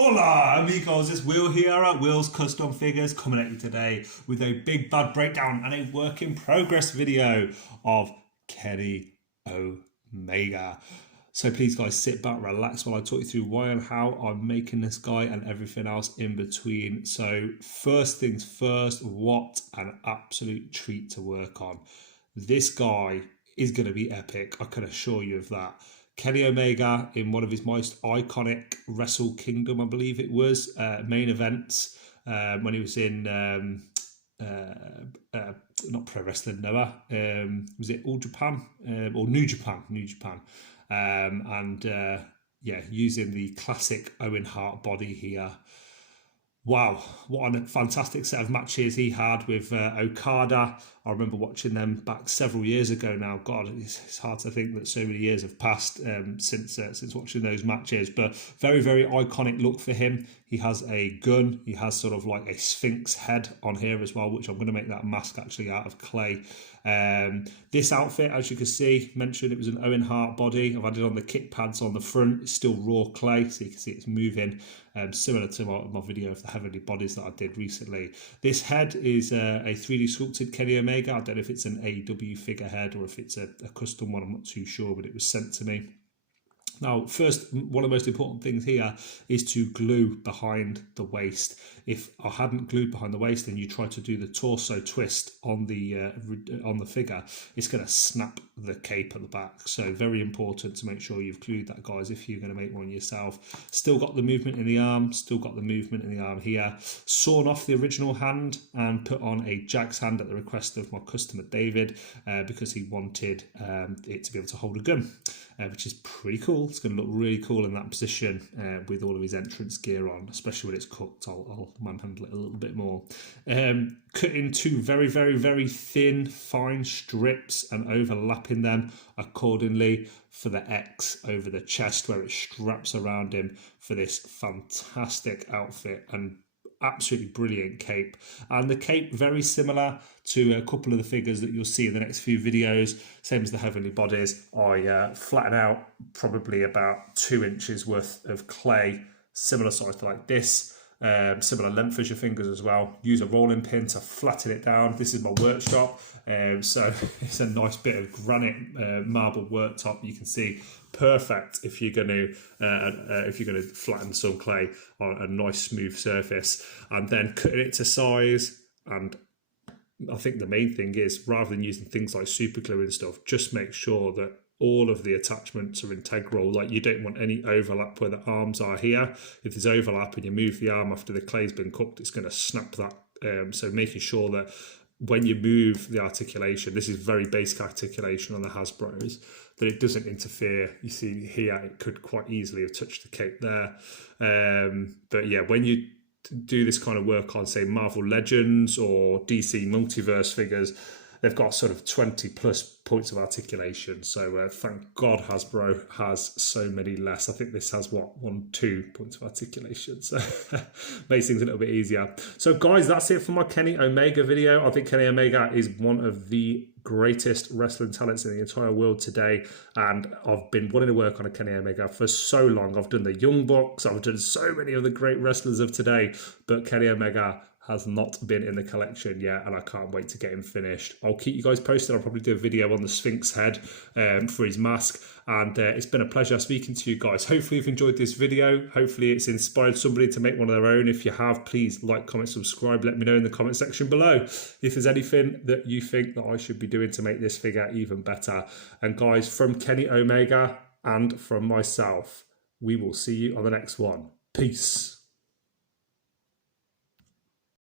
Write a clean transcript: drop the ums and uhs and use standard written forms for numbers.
Hola amigos, it's Will here at Will's Custom Figures, coming at you today with a big bad breakdown and a work in progress video of Kenny Omega. So please guys, sit back, relax while I talk you through why and how I'm making this guy and everything else in between. So first things first, what an absolute treat to work on. This guy is going to be epic, I can assure you of that. Kenny Omega in one of his most iconic Wrestle Kingdom, I believe it was, main events, when he was in not Pro Wrestling Noah, was it All Japan or New Japan? New Japan, yeah, using the classic Owen Hart body here. Wow, what a fantastic set of matches he had with Okada. I remember watching them back several years ago now. God, it's hard to think that so many years have passed since watching those matches. But very, very iconic look for him. He has a gun. He has sort of like a Sphinx head on here as well, which I'm going to make that mask actually out of clay. This outfit, as you can see, mentioned it was an Owen Hart body. I've added on the kick pads on the front. It's still raw clay, so you can see it's moving, similar to my video of the heavenly bodies that I did recently. This head is a 3D sculpted Kenny Omega. I don't know if it's an AEW figurehead or if it's a custom one. I'm not too sure, but it was sent to me. Now, first, one of the most important things here is to glue behind the waist. If I hadn't glued behind the waist and you try to do the torso twist on the figure, it's going to snap the cape at the back. So very important to make sure you've glued that, guys, if you're going to make one yourself. Still got the movement in the arm, still got the movement in the arm here. Sawn off the original hand and put on a Jack's hand at the request of my customer David, because he wanted it to be able to hold a gun. Which is pretty cool. It's going to look really cool in that position with all of his entrance gear on, especially when it's cooked. I'll manhandle it a little bit more. Cutting two very, very, very thin, fine strips and overlapping them accordingly for the X over the chest where it straps around him for this fantastic outfit and absolutely brilliant cape. And the cape very similar to a couple of the figures that you'll see in the next few videos, same as the heavenly bodies. I flatten out probably about 2 inches worth of clay, similar size to like this, similar length as your fingers as well. Use a rolling pin to flatten it down. This is my workshop, so it's a nice bit of granite marble worktop. You can see perfect if you're going to flatten some clay on a nice smooth surface, and then cutting it to size. And I think the main thing is, rather than using things like super glue and stuff, just make sure that all of the attachments are integral. Like, you don't want any overlap where the arms are here. If there's overlap and you move the arm after the clay's been cooked, it's going to snap that. So making sure that when you move the articulation, this is very basic articulation on the Hasbros, that it doesn't interfere. You see here, it could quite easily have touched the cape there. But yeah, when you do this kind of work on, say, Marvel Legends or DC Multiverse figures, they've got sort of 20 plus points of articulation. So thank God Hasbro has so many less. I think this has, what, 2 points of articulation. So makes things a little bit easier. So guys, that's it for my Kenny Omega video. I think Kenny Omega is one of the greatest wrestling talents in the entire world today. And I've been wanting to work on a Kenny Omega for so long. I've done the Young Bucks. I've done so many of the great wrestlers of today. But Kenny Omega has not been in the collection yet, and I can't wait to get him finished. I'll keep you guys posted. I'll probably do a video on the Sphinx head for his mask, and it's been a pleasure speaking to you guys. Hopefully you've enjoyed this video. Hopefully it's inspired somebody to make one of their own. If you have, please like, comment, subscribe. Let me know in the comment section below if there's anything that you think that I should be doing to make this figure even better. And guys, from Kenny Omega and from myself, we will see you on the next one. Peace.